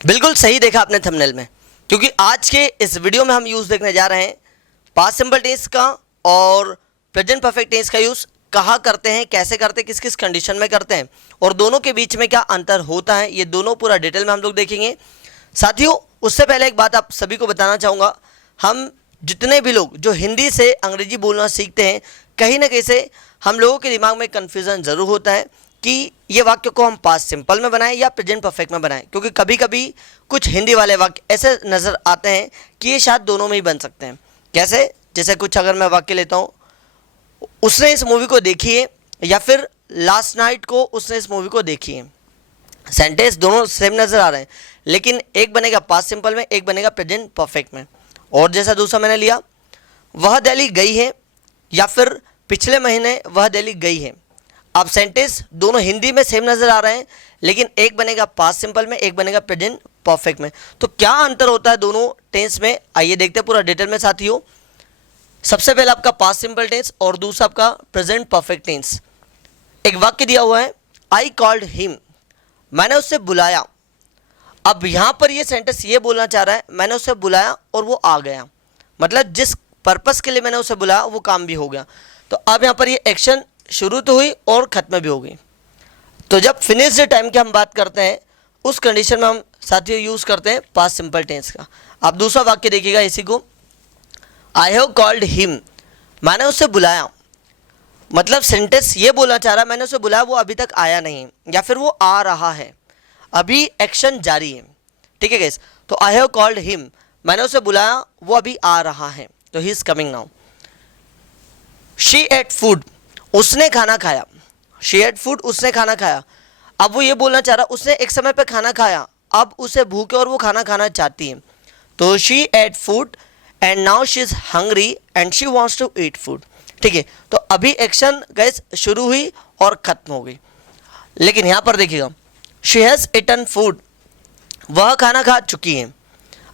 बिल्कुल सही देखा आपने थंबनेल में, क्योंकि आज के इस वीडियो में हम यूज़ देखने जा रहे हैं पास्ट सिंपल टेंस का और प्रेजेंट परफेक्ट टेंस का यूज़ कहाँ करते हैं, कैसे करते हैं, किस किस कंडीशन में करते हैं और दोनों के बीच में क्या अंतर होता है, ये दोनों पूरा डिटेल में हम लोग देखेंगे। साथियों, उससे पहले एक बात आप सभी को बताना चाहूँगा, हम जितने भी लोग जो हिंदी से अंग्रेजी बोलना सीखते हैं, कहीं ना कहीं से हम लोगों के दिमाग में कन्फ्यूज़न ज़रूर होता है कि ये वाक्य को हम पास्ट सिंपल में बनाएं या प्रेजेंट परफेक्ट में बनाएं, क्योंकि कभी कभी कुछ हिंदी वाले वाक्य ऐसे नज़र आते हैं कि ये शायद दोनों में ही बन सकते हैं। कैसे? जैसे कुछ अगर मैं वाक्य लेता हूँ, उसने इस मूवी को देखी है, या फिर लास्ट नाइट को उसने इस मूवी को देखी है। सेंटेंस दोनों सेम नज़र आ रहे हैं, लेकिन एक बनेगा पास्ट सिंपल में, एक बनेगा प्रेजेंट परफेक्ट में। और जैसा दूसरा मैंने लिया, वह दिल्ली गई है, या फिर पिछले महीने वह दिल्ली गई है। अब सेंटेंस दोनों हिंदी में सेम नज़र आ रहे हैं, लेकिन एक बनेगा पास्ट सिंपल में, एक बनेगा प्रेजेंट परफेक्ट में। तो क्या अंतर होता है दोनों टेंस में, आइए देखते हैं पूरा डिटेल में साथियों। सबसे पहले आपका पास्ट सिंपल टेंस और दूसरा आपका प्रेजेंट परफेक्ट टेंस। एक वाक्य दिया हुआ है, आई कॉल्ड हिम, मैंने उससे बुलाया। अब यहाँ पर ये सेंटेंस ये बोलना चाह रहा है, मैंने उसे बुलाया और वो आ गया, मतलब जिस पर्पस के लिए मैंने उसे बुलाया वो काम भी हो गया। तो अब यहाँ पर ये एक्शन शुरू तो हुई और ख़त्म भी हो गई। तो जब फिनिश्ड टाइम की हम बात करते हैं, उस कंडीशन में हम साथियों यूज़ करते हैं पास्ट सिंपल टेंस का। आप दूसरा वाक्य देखिएगा इसी को, आई हैव कॉल्ड हिम, मैंने उसे बुलाया। मतलब सेंटेंस ये बोलना चाह रहा है, मैंने उसे बुलाया, वो अभी तक आया नहीं, या फिर वो आ रहा है, अभी एक्शन जारी है। ठीक है गाइस, तो आई हैव कॉल्ड हिम, मैंने उसे बुलाया, वो अभी आ रहा है, तो he is coming now. She ate food, उसने खाना खाया। शी एट फूड, उसने खाना खाया। अब वो ये बोलना चाह रहा, उसने एक समय पे खाना खाया, अब उसे भूख है और वो खाना खाना चाहती है। तो she ate food and now she is hungry and she wants to eat food. ठीक है, तो अभी एक्शन गाइस शुरू हुई और खत्म हो गई। लेकिन यहाँ पर देखिएगा, शी हैज़ ईटन फूड, वह खाना खा चुकी है।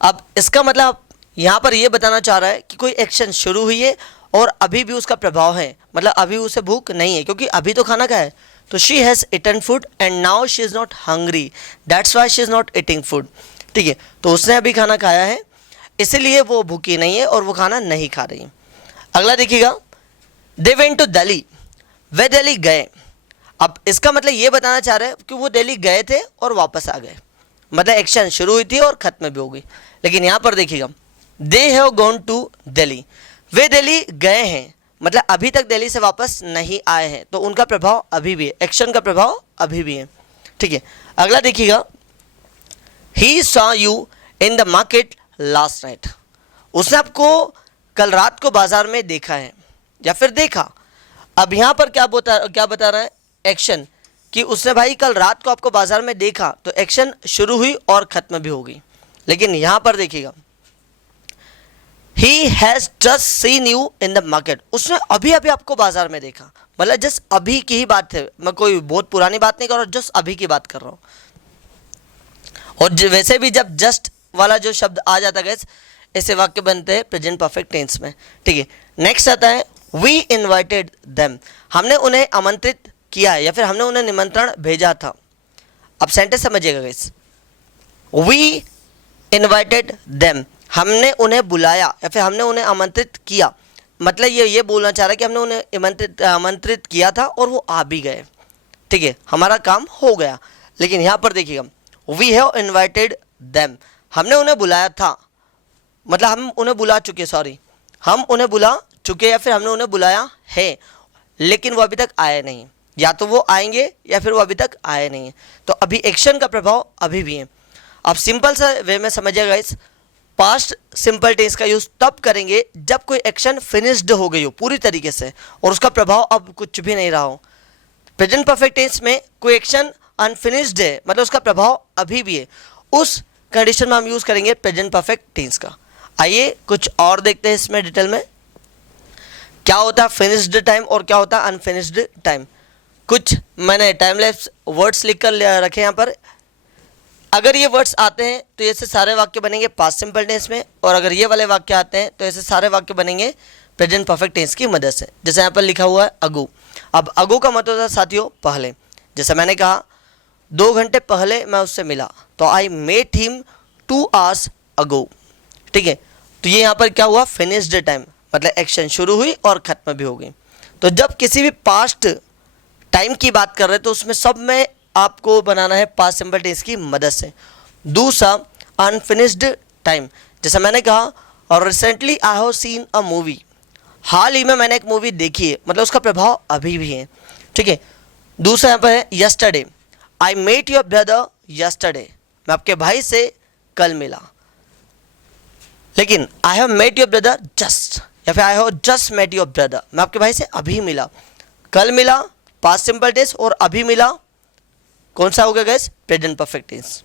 अब इसका मतलब यहाँ पर यह बताना चाह रहा है कि कोई एक्शन शुरू हुई है और अभी भी उसका प्रभाव है, मतलब अभी उसे भूख नहीं है, क्योंकि अभी तो खाना खाया है। तो she has eaten food and now she is not hungry, that's why she is not eating food. ठीक है, तो उसने अभी खाना खाया है, इसीलिए वो भूखी नहीं है और वो खाना नहीं खा रही है। अगला देखिएगा, दे वेंट टू दिल्ली, वे दिल्ली गए। अब इसका मतलब ये बताना चाह रहे हैं कि वो दिल्ली गए थे और वापस आ गए, मतलब एक्शन शुरू हुई थी और ख़त्म भी हो गई। लेकिन यहाँ पर देखिएगा, they have gone to Delhi, वे दिल्ली गए हैं, मतलब अभी तक दिल्ली से वापस नहीं आए हैं, तो उनका प्रभाव अभी भी है, एक्शन का प्रभाव अभी भी है। ठीक है, अगला देखिएगा, he saw you in the market last night, उसने आपको कल रात को बाजार में देखा है या फिर देखा। अब यहाँ पर क्या बता रहा है, एक्शन, कि उसने भाई कल रात को आपको बाजार में देखा, तो एक्शन शुरू हुई और ख़त्म भी हो गई। लेकिन यहाँ पर देखिएगा, he has just seen you in the market, उसने अभी अभी आपको बाजार में देखा, मतलब जस्ट अभी की ही बात है, मैं कोई बहुत पुरानी बात नहीं कर रहा हूँ, जस्ट अभी की बात कर रहा हूँ। और वैसे भी जब जस्ट वाला जो शब्द आ जाता है, ऐसे वाक्य बनते हैं प्रेजेंट परफेक्ट टेंस में। ठीक है, नेक्स्ट आता है, वी इन्वाइटेड देम, हमने उन्हें आमंत्रित किया है या फिर हमने उन्हें निमंत्रण भेजा था। अब सेंटेंस समझिएगा गाइस, वी इन्वाइटेड देम, हमने उन्हें बुलाया या फिर हमने उन्हें आमंत्रित किया, मतलब ये बोलना चाह रहा है कि हमने उन्हें आमंत्रित किया था और वो आ भी गए। ठीक है, हमारा काम हो गया। लेकिन यहाँ पर देखिएगा, वी हैव इन्वाइटेड देम, हमने उन्हें बुलाया था, मतलब हम उन्हें बुला चुके, सॉरी, हम उन्हें बुला चुके या फिर हमने उन्हें बुलाया है, लेकिन वो अभी तक आए नहीं, या तो वो आएंगे या फिर वो अभी तक आए नहीं है, तो अभी एक्शन का प्रभाव अभी भी है। अब सिंपल सा वे में समझिएगा इस पास्ट सिंपल टेंस का यूज़ तब करेंगे जब कोई एक्शन फिनिश्ड हो गई हो पूरी तरीके से और उसका प्रभाव अब कुछ भी नहीं रहा हो। प्रेजेंट परफेक्ट टेंस में कोई एक्शन अनफिनिश्ड है, मतलब उसका प्रभाव अभी भी है, उस कंडीशन में हम यूज़ करेंगे प्रेजेंट परफेक्ट टेंस का। आइए कुछ और देखते हैं इसमें डिटेल में, क्या होता है फिनिश्ड टाइम और क्या होता है अनफिनिश्ड टाइम। कुछ मैंने टाइम लैप्स वर्ड्स लिख कर रखे यहाँ पर, अगर ये वर्ड्स आते हैं तो ऐसे सारे वाक्य बनेंगे पास्ट सिंपल टेंस में, और अगर ये वाले वाक्य आते हैं तो ऐसे सारे वाक्य बनेंगे प्रेजेंट परफेक्ट टेंस की मदद से। जैसे यहाँ पर लिखा हुआ है अगू, अब अगू का मतलब होता है साथियों पहले, जैसे मैंने कहा 2 घंटे पहले मैं उससे मिला, तो आई मेट हिम 2 hours अगो। ठीक है, तो ये यहाँ पर क्या हुआ, फिनिश्ड टाइम, मतलब एक्शन शुरू हुई और ख़त्म भी हो गई। तो जब किसी भी पास्ट टाइम की बात कर रहे हैं तो उसमें सब में आपको बनाना है पास्ट सिंपल टेंस की मदद से। दूसरा अनफिनिश्ड टाइम, जैसा मैंने कहा, और recently I have seen a movie, हाल ही में मैंने एक मूवी देखी है, मतलब उसका प्रभाव अभी भी है। ठीक है, दूसरा यहाँ पर है yesterday, I met your brother yesterday, मैं आपके भाई से कल मिला। लेकिन I have met your brother just, या फिर I have just met your brother, मैं आपके भाई से अभी मिला। कल मिला पास्ट सिंपल टेंस और अभी मिला कौन सा होगा गाइस, प्रेजेंट परफेक्ट टेंस।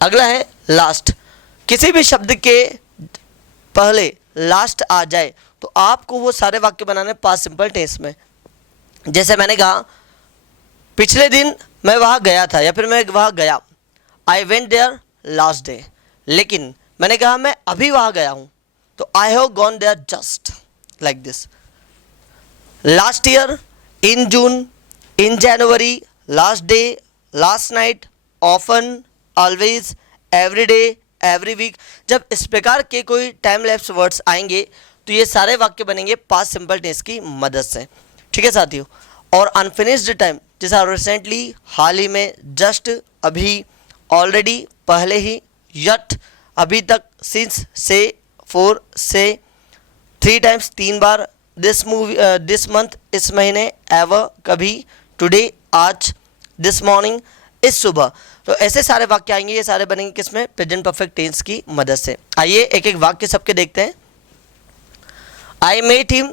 अगला है लास्ट, किसी भी शब्द के पहले लास्ट आ जाए तो आपको वो सारे वाक्य बनाने पास्ट सिंपल टेंस में। जैसे मैंने कहा पिछले दिन मैं वहाँ गया था, या फिर मैं वहाँ गया, I went there last day. लेकिन मैंने कहा मैं अभी वहाँ गया हूँ, तो I have gone there just, like this. Last year, in June, in January, last day, last night, often, always, every day, every week. जब इस प्रकार के कोई टाइम लैप्स वर्ड्स आएंगे तो ये सारे वाक्य बनेंगे पास्ट सिंपल टेंस की मदद से। ठीक है साथियों, और अनफिनिश्ड टाइम जैसा रिसेंटली, हाल ही में, जस्ट, अभी, ऑलरेडी, पहले ही, यट, अभी तक, सिंस, से, फॉर, से, 3 times, 3 bar, this movie, this month, इस महीने, एवर, कभी, टुडे, आज, दिस मॉर्निंग, इस सुबह। तो ऐसे सारे वाक्य आएंगे, ये सारे बनेंगे किसमें, प्रेजेंट परफेक्ट टेंस की मदद से। आइए एक एक वाक्य सबके देखते हैं। आई मेट हिम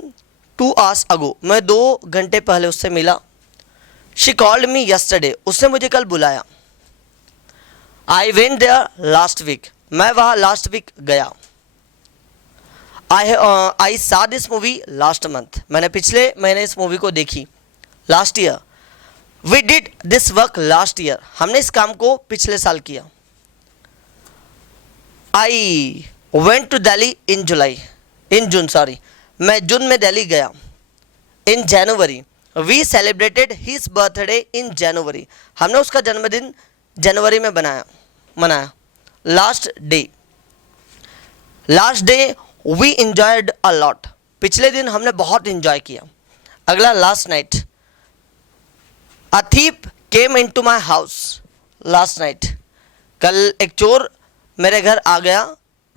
2 hours अगो, मैं 2 घंटे पहले उससे मिला। शी कॉल्ड मी यस्टरडे, उसने मुझे कल बुलाया। I went there last week, मैं वहाँ लास्ट वीक गया। आई सा दिस मूवी लास्ट मंथ, मैंने पिछले महीने इस मूवी को देखी। Last year, we did this work last year, हमने इस काम को पिछले साल किया। I went to Delhi in June, मैं जून में दिल्ली गया। In January, we celebrated his birthday in January, हमने उसका जन्मदिन जनवरी में मनाया। Last day, we enjoyed a lot, पिछले दिन हमने बहुत इंजॉय किया। अगला last night, a thief came into my house last night, कल एक चोर मेरे घर आ गया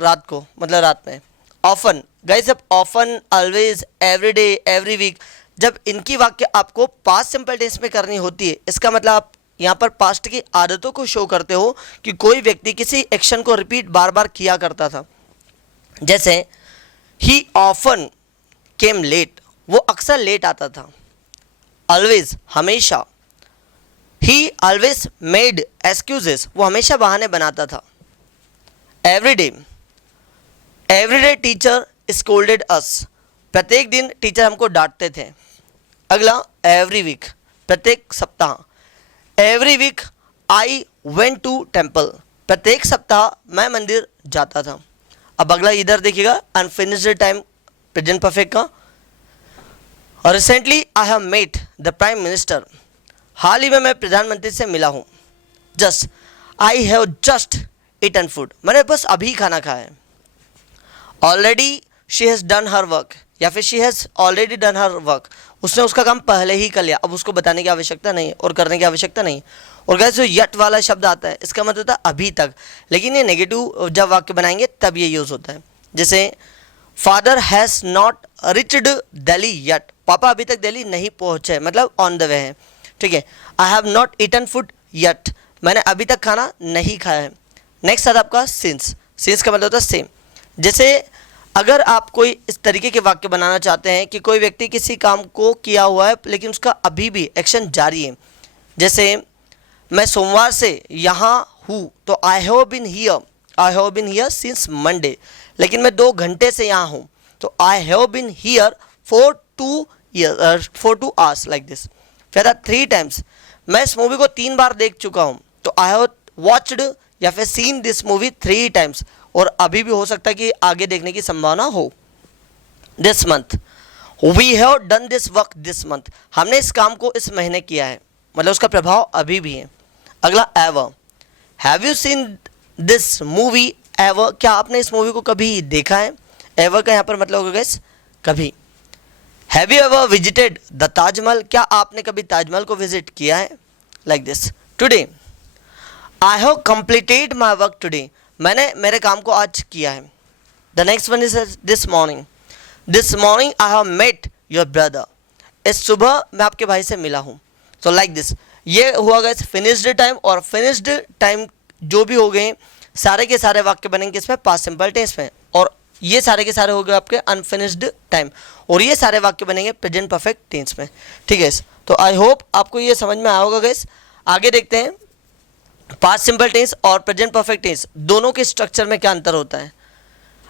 रात को, मतलब रात में। ऑफन, गाइस अब often, always, every day, every week, जब इनकी वाक्य आपको पास्ट सिंपल टेंस में करनी होती है, इसका मतलब आप यहाँ पर पास्ट की आदतों को शो करते हो कि कोई व्यक्ति किसी एक्शन को रिपीट बार बार किया करता था। जैसे ही ऑफन केम लेट, वो अक्सर लेट आता था। ऑलवेज, हमेशा। ही ऑलवेज मेड एक्सक्यूजेस, वो हमेशा बहाने बनाता था। एवरीडे टीचर स्कोल्डेड अस, प्रत्येक दिन टीचर हमको डांटते थे। अगला एवरी वीक, प्रत्येक सप्ताह। Every week I went to temple, प्रत्येक सप्ताह मैं मंदिर जाता था। अब अगला इधर देखिएगा, अनफिनिश्ड टाइम प्रेजेंट परफेक्ट का। और recently I have met the prime minister, हाल ही में मैं प्रधानमंत्री से मिला हूँ। Just, I have just eaten food, मैंने बस अभी खाना खाया है। Already she has done her work, या फिर she has already done her work, उसने उसका काम पहले ही कर लिया, अब उसको बताने की आवश्यकता नहीं और करने की आवश्यकता नहीं। और गाइस जो यट वाला शब्द आता है इसका मतलब होता है अभी तक, लेकिन ये नेगेटिव जब वाक्य बनाएंगे तब ये यूज़ होता है। जैसे father has not reached Delhi yet, पापा अभी तक दिल्ली नहीं पहुँचे, मतलब ऑन द वे है। ठीक है, I have not eaten food yet, मैंने अभी तक खाना नहीं खाया है। नेक्स्ट आता है आपका सिंस का मतलब होता है सेम। जैसे अगर आप कोई इस तरीके के वाक्य बनाना चाहते हैं कि कोई व्यक्ति किसी काम को किया हुआ है लेकिन उसका अभी भी एक्शन जारी है, जैसे मैं सोमवार से यहाँ हूँ, तो I have been here since Monday, लेकिन मैं 2 घंटे से यहाँ हूँ, तो I have been here for 2 hours like this. फिर 3 times, मैं इस मूवी को 3 बार देख चुका हूँ, तो आई हैव वॉच्ड या फिर सीन दिस मूवी 3 times, और अभी भी हो सकता है कि आगे देखने की संभावना हो। This month, we have done this work this month, हमने इस काम को इस महीने किया है, मतलब उसका प्रभाव अभी भी है। अगला ever, have you seen this movie ever, क्या आपने इस मूवी को कभी देखा है? एवर का यहाँ पर मतलब होगा गाइस कभी। Have you ever visited the Taj Mahal, क्या आपने कभी ताजमहल को विजिट किया है? Like this. Today I have completed my work today, मैंने मेरे काम को आज किया है। The next one is this morning I have met your brother, इस सुबह मैं आपके भाई से मिला हूँ। सो लाइक दिस, ये हुआ गाइस फिनिश्ड टाइम, और फिनिश्ड टाइम जो भी हो गए सारे के सारे वाक्य बनेंगे इसमें पास्ट सिंपल टेंस में, और ये सारे के सारे हो गए आपके अनफिनिश्ड टाइम, और ये सारे वाक्य बनेंगे प्रेजेंट परफेक्ट टेंस में। ठीक है, तो आई होप आपको ये समझ में आया होगा गाइस। आगे देखते हैं पास्ट सिंपल टेंस और प्रेजेंट परफेक्ट टेंस दोनों के स्ट्रक्चर में क्या अंतर होता है।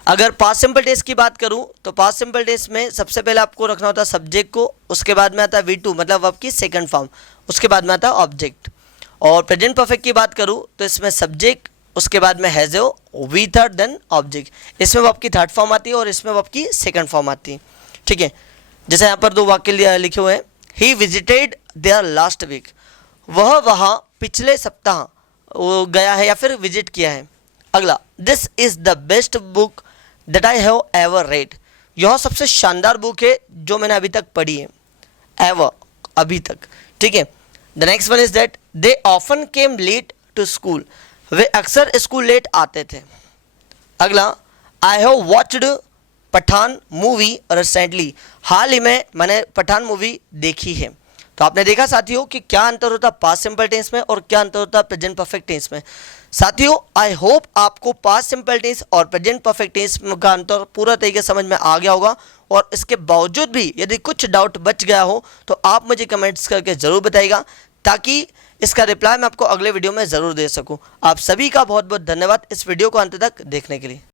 अगर पास्ट सिंपल टेंस की बात करूं तो पास्ट सिंपल टेंस में सबसे पहले आपको रखना होता है सब्जेक्ट को, उसके बाद में आता है V2 मतलब वर्ब की सेकंड फॉर्म, उसके बाद में आता है ऑब्जेक्ट। और प्रेजेंट परफेक्ट की बात करूं तो इसमें सब्जेक्ट, उसके बाद में हैज़ ओ, वी थर्ड, देन ऑब्जेक्ट। इसमें वर्ब की थर्ड फॉर्म आती है और इसमें वर्ब की सेकंड फॉर्म आती है। ठीक है, जैसे यहाँ पर दो वाक्य लिखे हुए हैं, he visited there last week, वह वहाँ पिछले सप्ताह वो गया है या फिर विजिट किया है। अगला, this is the best book that I have ever read, यह सबसे शानदार बुक है जो मैंने अभी तक पढ़ी है। एवर अभी तक। ठीक है, the next one is that they often came late to school, वे अक्सर स्कूल लेट आते थे। अगला, I have watched Pathaan movie recently, हाल ही में मैंने पठान मूवी देखी है। तो आपने देखा साथियों कि क्या अंतर होता है पास्ट सिंपल टेंस में और क्या अंतर होता है प्रेजेंट परफेक्ट टेंस में। साथियों आई होप आपको पास्ट सिंपल टेंस और प्रेजेंट परफेक्ट टेंस का अंतर पूरा तरीके से समझ में आ गया होगा, और इसके बावजूद भी यदि कुछ डाउट बच गया हो तो आप मुझे कमेंट्स करके ज़रूर बताइएगा, ताकि इसका रिप्लाई मैं आपको अगले वीडियो में ज़रूर दे सकूं। आप सभी का बहुत बहुत धन्यवाद इस वीडियो को अंत तक देखने के लिए।